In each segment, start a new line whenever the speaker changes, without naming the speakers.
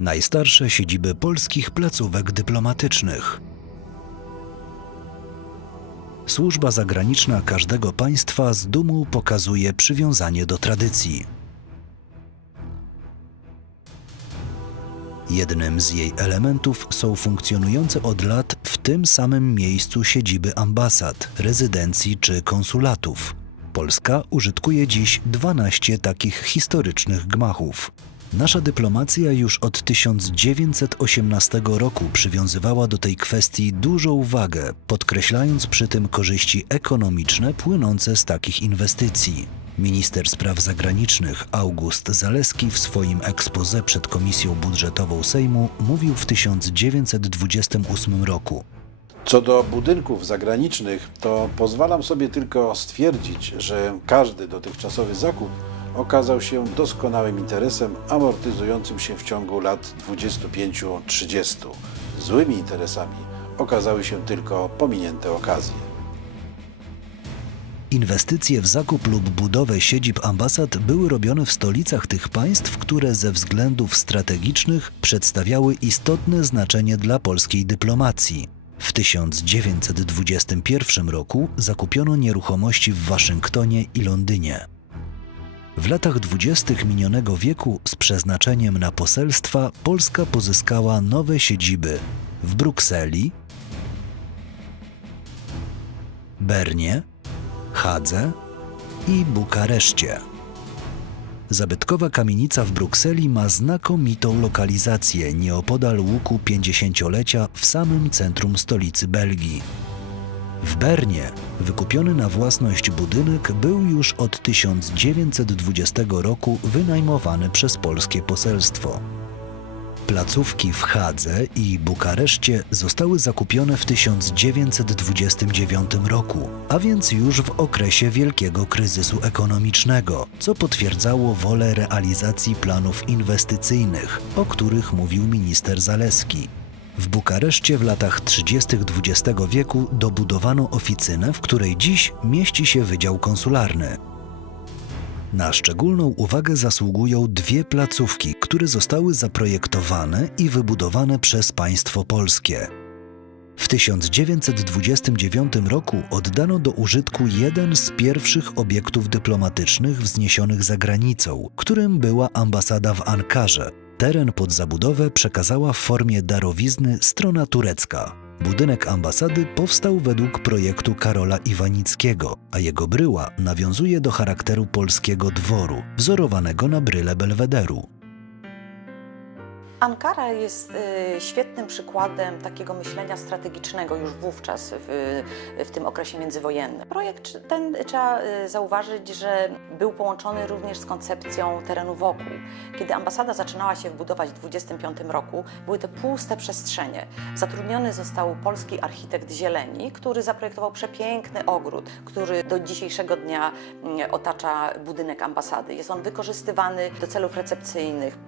najstarsze siedziby polskich placówek dyplomatycznych. Służba zagraniczna każdego państwa z dumą pokazuje przywiązanie do tradycji. Jednym z jej elementów są funkcjonujące od lat w tym samym miejscu siedziby ambasad, rezydencji czy konsulatów. Polska użytkuje dziś 12 takich historycznych gmachów. Nasza dyplomacja już od 1918 roku przywiązywała do tej kwestii dużą wagę, podkreślając przy tym korzyści ekonomiczne płynące z takich inwestycji. Minister Spraw Zagranicznych August Zaleski w swoim ekspoze przed Komisją Budżetową Sejmu mówił w 1928 roku.
Co do budynków zagranicznych, to pozwalam sobie tylko stwierdzić, że każdy dotychczasowy zakup okazał się doskonałym interesem amortyzującym się w ciągu lat 25-30. Złymi interesami okazały się tylko pominięte okazje.
Inwestycje w zakup lub budowę siedzib ambasad były robione w stolicach tych państw, które ze względów strategicznych przedstawiały istotne znaczenie dla polskiej dyplomacji. W 1921 roku zakupiono nieruchomości w Waszyngtonie i Londynie. W latach dwudziestych minionego wieku z przeznaczeniem na poselstwa Polska pozyskała nowe siedziby w Brukseli, Bernie, Hadze i Bukareszcie. Zabytkowa kamienica w Brukseli ma znakomitą lokalizację nieopodal łuku 50-lecia w samym centrum stolicy Belgii. W Bernie wykupiony na własność budynek był już od 1920 roku wynajmowany przez polskie poselstwo. Placówki w Hadze i Bukareszcie zostały zakupione w 1929 roku, a więc już w okresie wielkiego kryzysu ekonomicznego, co potwierdzało wolę realizacji planów inwestycyjnych, o których mówił minister Zaleski. W Bukareszcie w latach 30. XX wieku dobudowano oficynę, w której dziś mieści się Wydział Konsularny. Na szczególną uwagę zasługują dwie placówki, które zostały zaprojektowane i wybudowane przez państwo polskie. W 1929 roku oddano do użytku jeden z pierwszych obiektów dyplomatycznych wzniesionych za granicą, którym była ambasada w Ankarze. Teren pod zabudowę przekazała w formie darowizny strona turecka. Budynek ambasady powstał według projektu Karola Iwanickiego, a jego bryła nawiązuje do charakteru polskiego dworu, wzorowanego na bryle Belwederu.
Ankara jest y, świetnym przykładem takiego myślenia strategicznego już wówczas w, w tym okresie międzywojennym. Projekt ten trzeba y, zauważyć, że był połączony również z koncepcją terenu wokół. Kiedy ambasada zaczynała się budować w 25 roku, były to puste przestrzenie. Zatrudniony został polski architekt zieleni, który zaprojektował przepiękny ogród, który do dzisiejszego dnia mm, otacza budynek ambasady. Jest on wykorzystywany do celów recepcyjnych,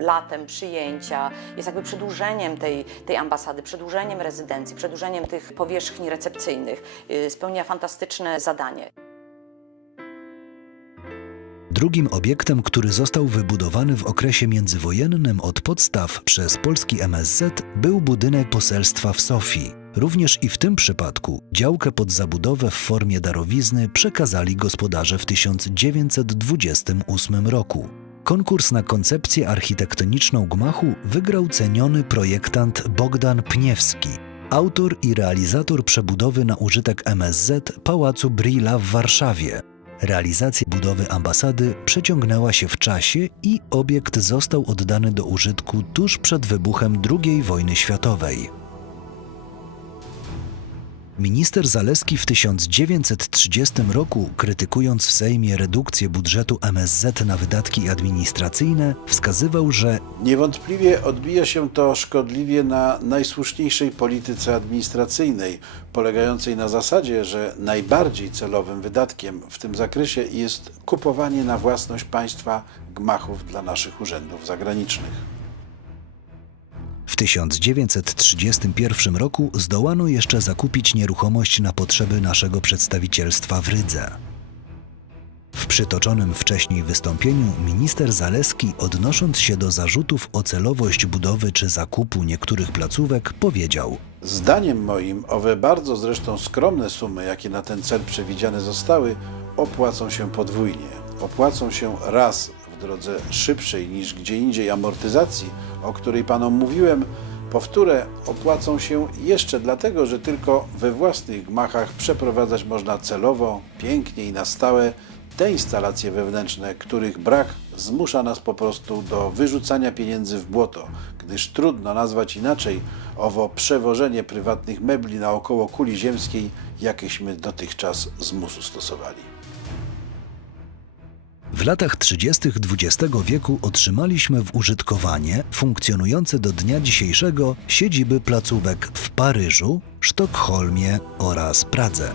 latem przyjęcia, jest jakby przedłużeniem tej, tej ambasady, przedłużeniem rezydencji, przedłużeniem tych powierzchni recepcyjnych. Y, Spełnia fantastyczne zadanie.
Drugim obiektem, który został wybudowany w okresie międzywojennym od podstaw przez polski MSZ, był budynek poselstwa w Sofii. Również i w tym przypadku działkę pod zabudowę w formie darowizny przekazali gospodarze w 1928 roku. Konkurs na koncepcję architektoniczną gmachu wygrał ceniony projektant Bogdan Pniewski, autor i realizator przebudowy na użytek MSZ Pałacu Brilla w Warszawie. Realizacja budowy ambasady przeciągnęła się w czasie i obiekt został oddany do użytku tuż przed wybuchem II wojny światowej. Minister Zaleski w 1930 roku, krytykując w Sejmie redukcję budżetu MSZ na wydatki administracyjne, wskazywał, że
Niewątpliwie odbija się to szkodliwie na najsłuszniejszej polityce administracyjnej, polegającej na zasadzie, że najbardziej celowym wydatkiem w tym zakresie jest kupowanie na własność państwa gmachów dla naszych urzędów zagranicznych.
W 1931 roku zdołano jeszcze zakupić nieruchomość na potrzeby naszego przedstawicielstwa w Rydze. W przytoczonym wcześniej wystąpieniu minister Zaleski, odnosząc się do zarzutów o celowość budowy czy zakupu niektórych placówek, powiedział:
Zdaniem moim owe bardzo zresztą skromne sumy, jakie na ten cel przewidziane zostały, opłacą się podwójnie. Opłacą się raz w drodze szybszej niż gdzie indziej amortyzacji, o której panom mówiłem, powtórę opłacą się jeszcze dlatego, że tylko we własnych gmachach przeprowadzać można celowo, pięknie i na stałe te instalacje wewnętrzne, których brak zmusza nas po prostu do wyrzucania pieniędzy w błoto, gdyż trudno nazwać inaczej owo przewożenie prywatnych mebli naokoło kuli ziemskiej, jakieśmy dotychczas z musu stosowali.
W latach 30. XX wieku otrzymaliśmy w użytkowanie funkcjonujące do dnia dzisiejszego siedziby placówek w Paryżu, Sztokholmie oraz Pradze.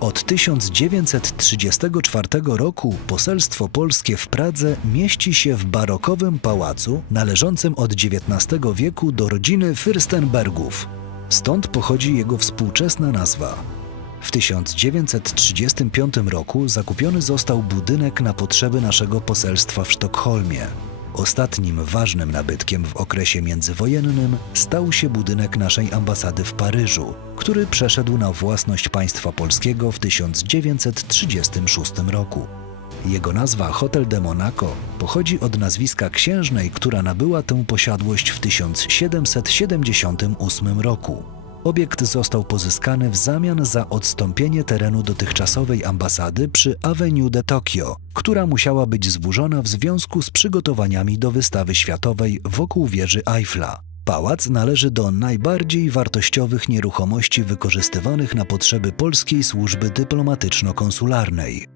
Od 1934 roku poselstwo polskie w Pradze mieści się w barokowym pałacu należącym od XIX wieku do rodziny Fürstenbergów. Stąd pochodzi jego współczesna nazwa. W 1935 roku zakupiony został budynek na potrzeby naszego poselstwa w Sztokholmie. Ostatnim ważnym nabytkiem w okresie międzywojennym stał się budynek naszej ambasady w Paryżu, który przeszedł na własność państwa polskiego w 1936 roku. Jego nazwa Hotel de Monaco pochodzi od nazwiska księżnej, która nabyła tę posiadłość w 1778 roku. Obiekt został pozyskany w zamian za odstąpienie terenu dotychczasowej ambasady przy Avenue de Tokio, która musiała być zburzona w związku z przygotowaniami do wystawy światowej wokół wieży Eiffla. Pałac należy do najbardziej wartościowych nieruchomości wykorzystywanych na potrzeby polskiej służby dyplomatyczno-konsularnej.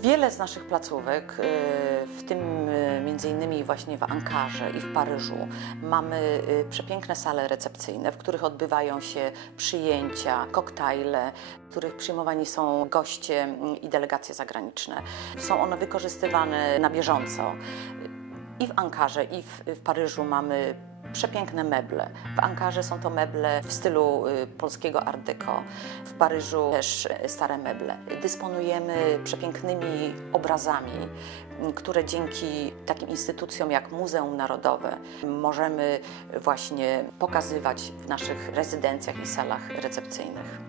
Wiele z naszych placówek, y, w tym y, między innymi właśnie w Ankarze i w Paryżu, mamy y, przepiękne sale recepcyjne, w których odbywają się przyjęcia, koktajle, w których przyjmowani są goście mm, i delegacje zagraniczne. Są one wykorzystywane na bieżąco. I w Ankarze, i w, w Paryżu mamy przepiękne meble. W Ankarze są to meble w stylu y, polskiego art deco. W Paryżu też y, stare meble. Dysponujemy przepięknymi obrazami, które dzięki takim instytucjom jak Muzeum Narodowe możemy właśnie pokazywać w naszych rezydencjach i salach recepcyjnych.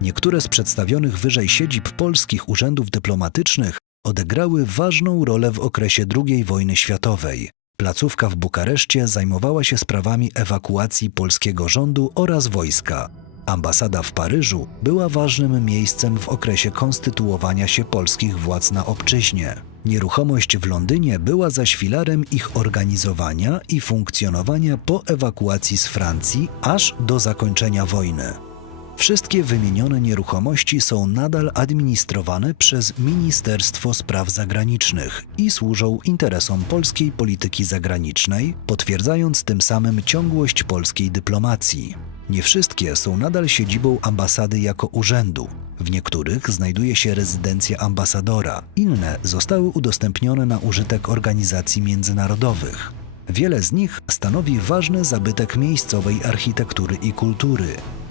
Niektóre z przedstawionych wyżej siedzib polskich urzędów dyplomatycznych odegrały ważną rolę w okresie II wojny światowej. Placówka w Bukareszcie zajmowała się sprawami ewakuacji polskiego rządu oraz wojska. Ambasada w Paryżu była ważnym miejscem w okresie konstytuowania się polskich władz na obczyźnie. Nieruchomość w Londynie była zaś filarem ich organizowania i funkcjonowania po ewakuacji z Francji aż do zakończenia wojny. Wszystkie wymienione nieruchomości są nadal administrowane przez Ministerstwo Spraw Zagranicznych i służą interesom polskiej polityki zagranicznej, potwierdzając tym samym ciągłość polskiej dyplomacji. Nie wszystkie są nadal siedzibą ambasady jako urzędu. W niektórych znajduje się rezydencja ambasadora, inne zostały udostępnione na użytek organizacji międzynarodowych. Wiele z nich stanowi ważny zabytek miejscowej architektury i kultury.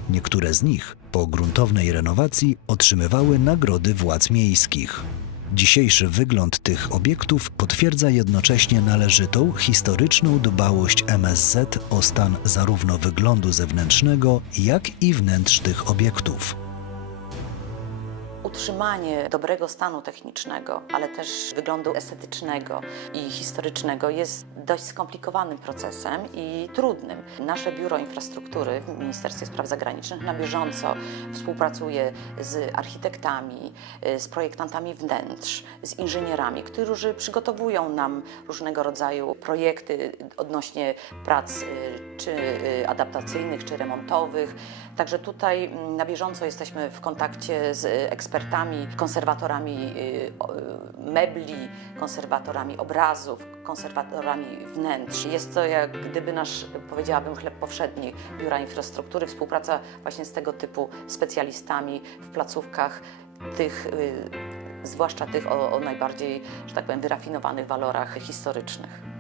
Niektóre z nich po gruntownej renowacji otrzymywały nagrody władz miejskich. Dzisiejszy wygląd tych obiektów potwierdza jednocześnie należytą historyczną dbałość MSZ o stan zarówno wyglądu zewnętrznego, jak i wnętrz tych obiektów.
Utrzymanie dobrego stanu technicznego, ale też wyglądu estetycznego i historycznego jest dość skomplikowanym procesem i trudnym. Nasze Biuro Infrastruktury w Ministerstwie Spraw Zagranicznych na bieżąco współpracuje z architektami, y, z projektantami wnętrz, z inżynierami, którzy przygotowują nam różnego rodzaju projekty odnośnie prac y, czy y, adaptacyjnych, czy remontowych. Także tutaj mm, na bieżąco jesteśmy w kontakcie z ekspertami, konserwatorami y, y, mebli, konserwatorami obrazów, konserwatorami wnętrz. Jest to jak gdyby nasz, powiedziałabym, chleb powszedni Biura Infrastruktury, współpraca właśnie z tego typu specjalistami w placówkach tych, y, zwłaszcza tych o, o najbardziej, że tak powiem, wyrafinowanych walorach historycznych.